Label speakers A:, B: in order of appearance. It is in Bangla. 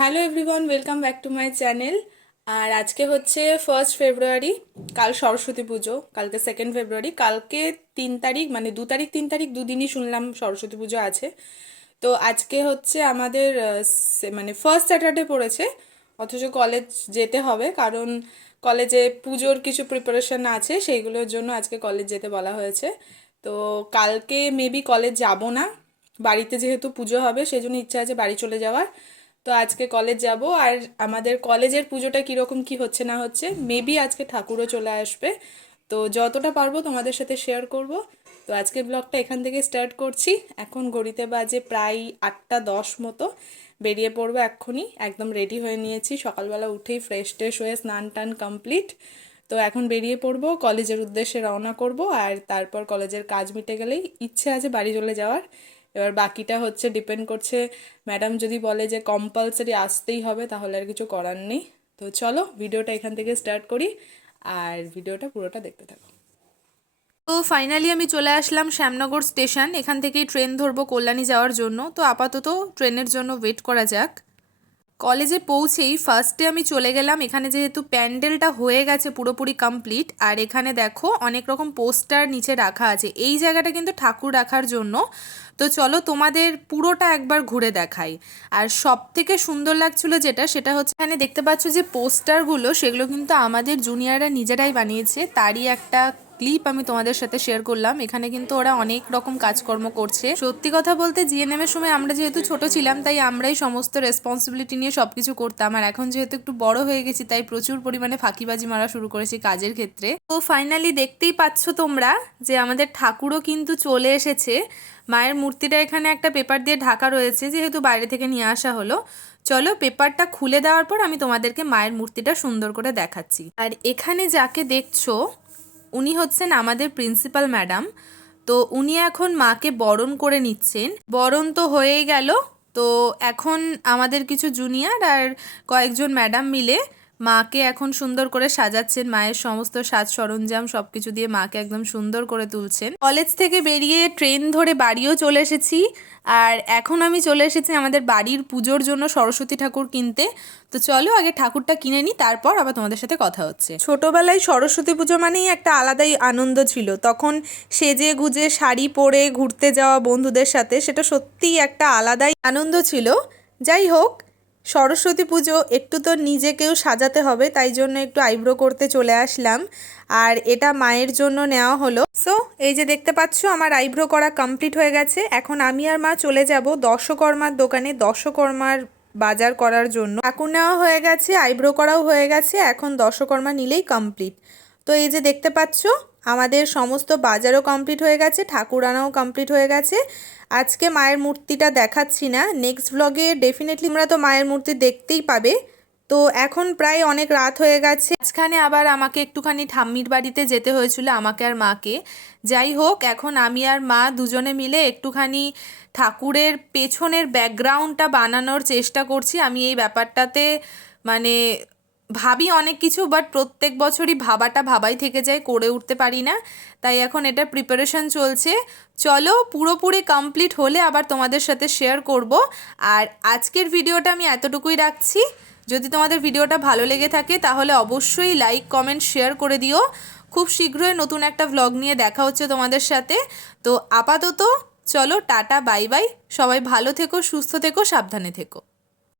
A: Hello everyone welcome back to my channel আর আজকে হচ্ছে ফার্স্ট ফেব্রুয়ারি কাল সরস্বতী পুজো, কালকে সেকেন্ড ফেব্রুয়ারি কালকে তিন তারিখ মানে দু তারিখ, তিন তারিখ দুদিনই শুনলাম সরস্বতী পুজো আছে। তো আজকে হচ্ছে আমাদের মানে ফার্স্ট স্যাটারডে পড়েছে, অথচ কলেজ যেতে হবে, কারণ কলেজে পুজোর কিছু প্রিপারেশন আছে, সেইগুলোর জন্য আজকে কলেজ যেতে বলা হয়েছে। তো কালকে মেবি কলেজ যাব না, বাড়িতে যেহেতু পুজো হবে সেই জন্য ইচ্ছা আছে বাড়ি চলে যাওয়ার। তো আজকে কলেজ যাব। আর আমাদের কলেজের পুজোটা কীরকম, কি হচ্ছে না হচ্ছে মেবি আজকে ঠাকুরও চলে আসবে। তো যতটা পারব তোমাদের সাথে শেয়ার করব। তো আজকের ব্লগটা এখান থেকে স্টার্ট করছি। এখন ঘড়িতে বাজে প্রায় আটটা দশ মতো। বেরিয়ে পড়ব এক্ষুনি। একদম রেডি হয়ে নিয়েছি। সকালবেলা উঠেই ফ্রেশ ট্রেশ হয়ে স্নান টান কমপ্লিট তো এখন বেরিয়ে পড়ব কলেজের উদ্দেশ্যে রওনা করব। আর তারপর কলেজের কাজ মিটে গেলেই ইচ্ছে আছে বাড়ি চলে যাওয়ার। এবার বাকিটা হচ্ছে ডিপেন্ড করছে ম্যাডাম যদি বলে যে কম্পালসারি আসতেই হবে, তাহলে আর কিছু করার নেই। তো চলো ভিডিওটা এখান থেকে স্টার্ট করি, আর ভিডিওটা পুরোটা দেখতে থাকো।
B: তো ফাইনালি আমি চলে আসলাম শ্যামনগর স্টেশন এখান থেকেই ট্রেন ধরবো কল্যাণী যাওয়ার জন্য। তো আপাতত ট্রেনের জন্য ওয়েট করা যাক। কলেজে পৌঁছেই ফার্স্টে আমি চলে গেলাম। এখানে যেহেতু প্যান্ডেলটা হয়ে গেছে পুরোপুরি কমপ্লিট আর এখানে দেখো অনেক রকম পোস্টার নিচে রাখা আছে। এই জায়গাটা কিন্তু ঠাকুর রাখার জন্য। তো চলো তোমাদের পুরোটা একবার ঘুরে দেখাই। আর সব থেকে সুন্দর লাগছিল যেটা, সেটা হচ্ছে এখানে দেখতে পাচ্ছ যে পোস্টারগুলো, সেগুলো কিন্তু আমাদের জুনিয়ররা নিজেরাই বানিয়েছে। তারই একটা ক্লিপ আমি তোমাদের সাথে শেয়ার করলাম। এখানে কিন্তু ওরা অনেক রকম কাজকর্ম করছে। সত্যি কথা বলতে জিএনএম এর সময় আমরা যেহেতু ছোট ছিলাম, তাই আমরাই সমস্ত রেসপন্সিবিলিটি নিয়ে সবকিছু করতাম। আর এখন যেহেতু একটু বড় হয়ে গেছি, তাই প্রচুর পরিমাণে ফাঁকিবাজি মারা শুরু করেছি কাজের ক্ষেত্রে। তো ফাইনালি দেখতেই পাচ্ছ তোমরা যে আমাদের ঠাকুরও কিন্তু চলে এসেছে। মায়ের মূর্তিটা এখানে একটা পেপার দিয়ে ঢাকা রয়েছে, যেহেতু বাইরে থেকে নিয়ে আসা হলো। চলো পেপারটা খুলে দেওয়ার পর আমি তোমাদেরকে মায়ের মূর্তিটা সুন্দর করে দেখাচ্ছি। আর এখানে যাকে দেখছ উনি হচ্ছেন আমাদের প্রিন্সিপাল ম্যাডাম। তো উনি এখন মাকে বরণ করে নিচ্ছেন। বরণ তো হয়েই গেল। তো এখন আমাদের কিছু জুনিয়র আর কয়েকজন ম্যাডাম মিলে মাকে এখন সুন্দর করে সাজাচ্ছেন, মায়ের সমস্ত সাজ সরঞ্জাম সব কিছু দিয়ে মাকে একদম সুন্দর করে তুলছেন। কলেজ থেকে বেরিয়ে ট্রেন ধরে বাড়িও চলে এসেছি। আর এখন আমি চলে এসেছি আমাদের বাড়ির পুজোর জন্য সরস্বতী ঠাকুর কিনতে। তো চলো আগে ঠাকুরটা কিনে নিই তারপর আবার তোমাদের সাথে কথা হচ্ছে। ছোটবেলায় সরস্বতী পুজো মানেই একটা আলাদাই আনন্দ ছিল। তখন সেজে গুজে শাড়ি পরে ঘুরতে যাওয়া বন্ধুদের সাথে সেটা সত্যিই একটা আলাদাই আনন্দ ছিল। যাই হোক সরস্বতী পুজো একটু তো নিজেকেও সাজাতে হবে, তাই জন্য একটু আইব্রো করতে চলে আসলাম। আর এটা মায়ের জন্য নেওয়া হলো। সো এই যে দেখতে পাচ্ছ, আমার আইব্রো করা কমপ্লিট হয়ে গেছে। এখন আমি আর মা চলে যাব দশকর্মার দোকানে, দশকর্মার বাজার করার জন্য। ঠাকুর নেওয়া হয়ে গেছে, আইব্রো করাও হয়ে গেছে, এখন দশকর্মা নিলেই কমপ্লিট। তো এই যে দেখতে পাচ্ছ আমাদের সমস্ত বাজারও কমপ্লিট হয়ে গেছে ঠাকুর আনাও কমপ্লিট হয়ে গেছে। আজকে মায়ের মূর্তিটা দেখাচ্ছি না নেক্সট ব্লগে ডেফিনেটলি তোমরা তো মায়ের মূর্তি দেখতেই পাবে। তো এখন প্রায় অনেক রাত হয়ে গেছে। মাঝখানে আবার আমাকে একটুখানি ঠাম্মির বাড়িতে যেতে হয়েছিল, আমাকে আর মাকে। যাই হোক, এখন আমি আর মা দুজনে মিলে একটুখানি ঠাকুরের পেছনের ব্যাকগ্রাউন্ডটা বানানোর চেষ্টা করছি। আমি এই ব্যাপারটাতে মানে ভাবি অনেক কিছু বাট প্রত্যেক বছরই ভাবাটা ভাবাই থেকে যায়, করে উঠতে পারি না। তাই এখন এটা প্রিপারেশন চলছে। চলো পুরোপুরি কমপ্লিট হলে আবার তোমাদের সাথে শেয়ার করব। আর আজকের ভিডিওটা আমি এতটুকুই রাখছি। যদি তোমাদের ভিডিওটা ভালো লেগে থাকে, তাহলে অবশ্যই লাইক কমেন্ট শেয়ার করে দিও। খুব শীঘ্রই নতুন একটা ভ্লগ নিয়ে দেখা হচ্ছে তোমাদের সাথে। তো আপাতত চলো টাটা বাই বাই সবাই ভালো থেকো, সুস্থ থেকো, সাবধানে থেকো।